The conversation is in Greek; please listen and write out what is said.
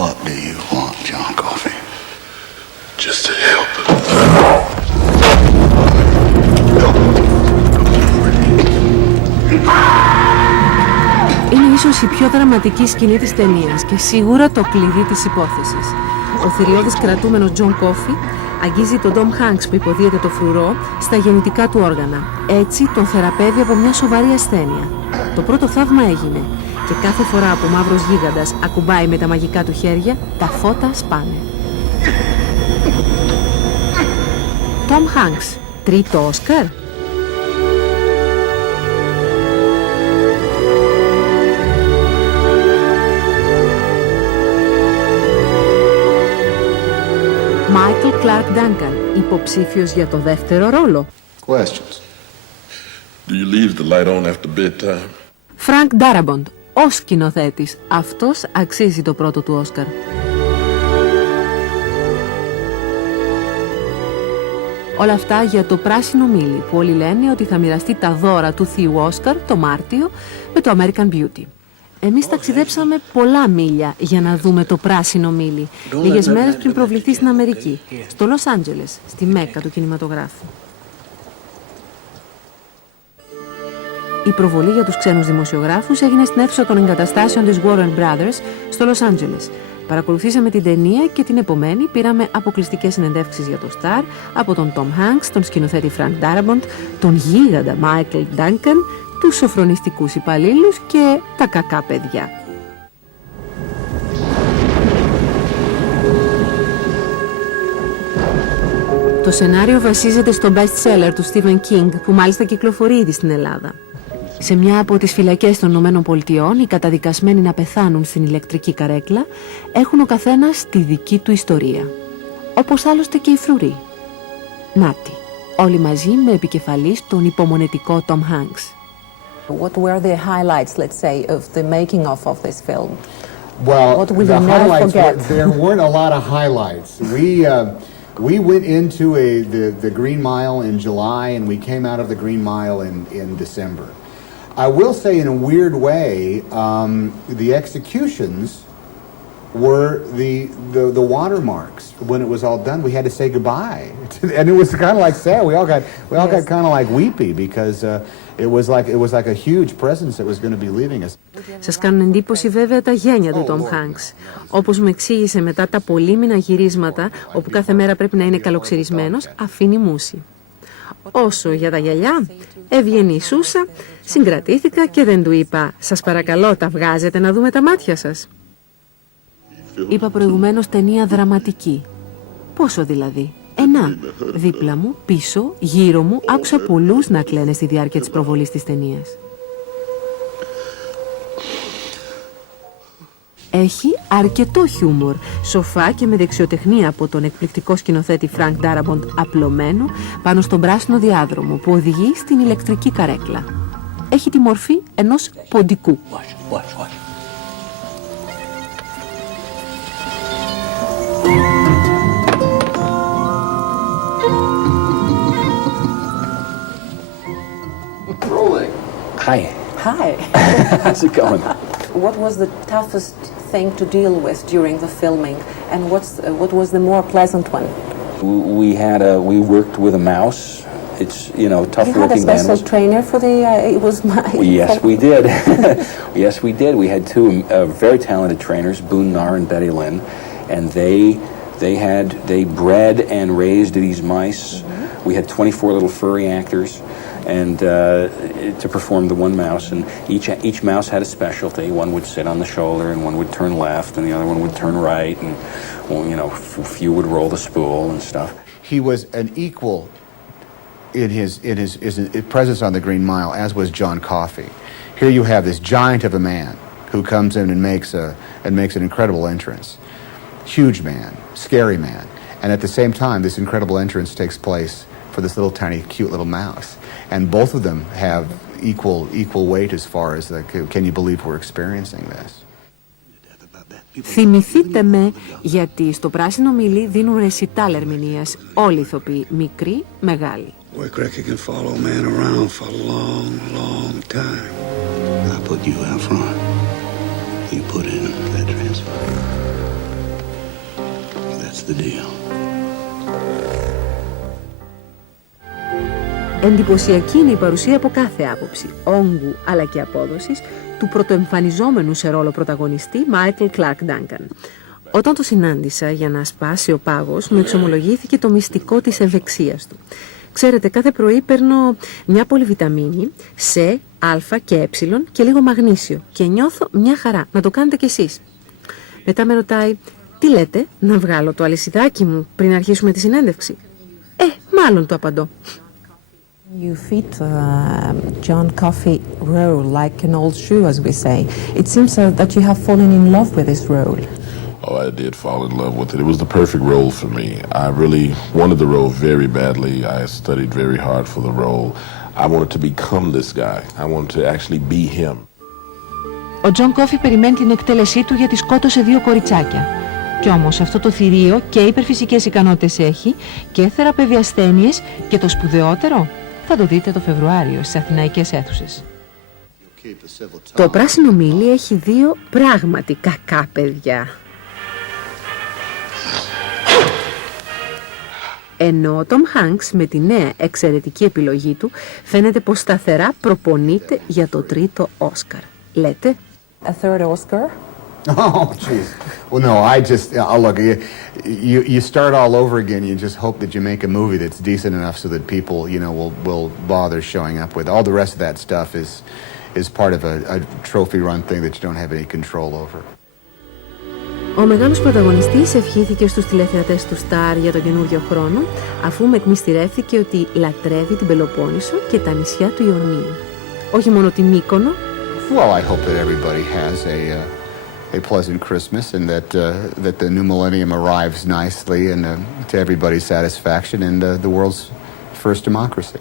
What do you want, John Coffey? Just to help. Είναι ίσως η πιο δραματική σκηνή της ταινίας και σίγουρα το κλειδί της υπόθεσης. Ο θηριώδης κρατούμενος John Coffey αγγίζει τον Tom Hanks που υποδίεται το φρουρό στα γεννητικά του όργανα. Έτσι τον θεραπεύει από μια σοβαρή ασθένεια. Το πρώτο θαύμα έγινε και κάθε φορά που ο μαύρος γίγαντας ακουμπάει με τα μαγικά του χέρια, τα φώτα σπάνε. Tom Hanks, τρίτο Όσκαρ. Michael Clark Duncan, υποψήφιος για το δεύτερο ρόλο. Questions? Do you leave the light on after bedtime? Frank Darabont, ως σκηνοθέτης, αυτός αξίζει το πρώτο του Όσκαρ. Όλα αυτά για το πράσινο μήλι, που όλοι λένε ότι θα μοιραστεί τα δώρα του θείου Όσκαρ το Μάρτιο με το American Beauty. Εμείς ταξιδέψαμε πολλά μίλια για να δούμε το πράσινο μήλι, λίγες μέρες πριν προβληθεί στην Αμερική, στο Λος Άντζελες, στη Μέκκα του κινηματογράφου. Η προβολή για τους ξένους δημοσιογράφους έγινε στην αίθουσα των εγκαταστάσεων της Warner Brothers στο Λος Άντζελες. Παρακολουθήσαμε την ταινία και την επομένη πήραμε αποκλειστικές συνεντεύξεις για το Star από τον Tom Hanks, τον σκηνοθέτη Frank Darabont, τον γίγαντα Michael Duncan, τους σοφρονιστικούς υπαλλήλους και τα κακά παιδιά. Το σενάριο βασίζεται στο best-seller του Stephen King, που μάλιστα κυκλοφορεί ήδη στην Ελλάδα. Σε μια από τις φυλακές των ΗΠΑ, οι καταδικασμένοι να πεθάνουν στην ηλεκτρική καρέκλα έχουν ο καθένας τη δική του ιστορία. Όπως άλλωστε και οι φρουροί. Νάτι, όλοι μαζί με επικεφαλής τον υπομονετικό Tom Hanks. What were the highlights, let's say, of the making of this film? Well, What will the you never highlights, forget? there weren't a lot of highlights. We went into the Green Mile in July, and we came out of the Green Mile in December. I will say, in a weird way, the executions were the watermarks. When it was all done, we had to say goodbye, and it was kind of like sad. We all got kind of like weepy because it was like a huge presence that was going to be leaving us. Σας κάνουν εντύπωση βέβαια τα γένια του Tom Hanks. Όπως μου εξήγησε μετά τα πολύμηνα γυρίσματα, όπου κάθε μέρα πρέπει να είναι καλοξυρισμένος, αφήνει μούση. Όσο για τα γυαλιά, ευγενή Σούσα, συγκρατήθηκα και δεν του είπα «Σας παρακαλώ, τα βγάζετε να δούμε τα μάτια σας». Είπα προηγουμένως ταινία δραματική. Πόσο δηλαδή? Δίπλα μου, πίσω, γύρω μου, άκουσα πολλούς να κλαίνε στη διάρκεια της προβολής της ταινίας. Έχει αρκετό χιούμορ, σοφά και με δεξιοτεχνία από τον εκπληκτικό σκηνοθέτη Frank Darabont απλωμένο πάνω στον πράσινο διάδρομο που οδηγεί στην ηλεκτρική καρέκλα. Έχει τη μορφή ενός ποντικού. Hi. Hi. How's it going? What was the toughest thing to deal with during the filming, and what was the more pleasant one? We worked with a mouse. It's, you know, tough You had a working special animals. trainer for the. It was my. Yes, we did. Yes, we did. We had two very talented trainers, Boone Nar and Betty Lynn, and they bred and raised these mice. Mm-hmm. We had 24 little furry actors. And to perform the one mouse, and each mouse had a specialty. One would sit on the shoulder, and one would turn left, and the other one would turn right, and well, you know, a few would roll the spool and stuff. He was an equal in his presence on the Green Mile, as was John Coffey. Here you have this giant of a man who comes in and makes an incredible entrance. Huge man, scary man, and at the same time, this incredible entrance takes place for this little tiny cute little mouse, and both of them have equal weight as far as can you believe we're experiencing this. Θυμηθείτε με, γιατί στο πράσινο μήλι δίνουν ρεσιτάλ ερμηνείας όλοι οι ηθοποιοί, μικροί, μεγάλοι. Work record can follow a man around for a long, long time. I put you out front. You put in that transfer. What's the deal? Εντυπωσιακή είναι η παρουσία από κάθε άποψη, όγκου αλλά και απόδοσης, του πρωτοεμφανιζόμενου σε ρόλο πρωταγωνιστή Μάικλ Κλάρκ Ντάνκαν. Όταν το συνάντησα για να σπάσει ο πάγος, μου εξομολογήθηκε το μυστικό της ευεξίας του. Ξέρετε, κάθε πρωί παίρνω μια πολυβιταμίνη, σε, α και ε και λίγο μαγνήσιο και νιώθω μια χαρά. Να το κάνετε κι εσείς. Μετά με ρωτάει, τι λέτε, να βγάλω το αλυσιδάκι μου πριν αρχίσουμε τη συνέντευξη? Μάλλον το απαντώ. You fit John Coffey role like an old shoe, as we say. It seems that you have fallen in love with this role. Oh, I did fall in love with it. It was the perfect role for me. I really wanted the role very badly. I studied very hard for the role. I wanted to become this guy. I wanted to actually be him. Ο Τζον Κόφι περιμένει την εκτέλεσή του γιατί σκότωσε 2 κοριτσάκια. Κι όμως αυτό το θηρίο και υπερφυσικές ικανότητες έχει και θεραπεύει ασθένειες και το σπουδαιότερο θα το δείτε το Φεβρουάριο στις αθηναϊκές αίθουσες. Το πράσινο μήλι έχει 2 πράγματι κακά παιδιά. Ενώ ο Τόμ Χάνκς με τη νέα εξαιρετική επιλογή του φαίνεται πως σταθερά προπονείται για το 3ο Όσκαρ. Λέτε? A third Oscar? Oh, jeez. Well, no, I just look. You start all over again. You just hope that you make a movie that's decent enough so that people, will bother showing up with. All the rest of that stuff is part of a trophy run thing that you don't have any control over. Ο μεγάλος πρωταγωνιστής ευχήθηκε στους τηλεθεατές του Σταρ για τον καινούριο χρόνο, αφού εκμυστηρεύθηκε ότι λατρεύει την Πελοπόννησο και τα νησιά του Ιωνίου. Όχι μόνο τη Μύκονο. Well, I hope that everybody has a pleasant Christmas and that the new millennium arrives nicely and to everybody's satisfaction and the world's first democracy.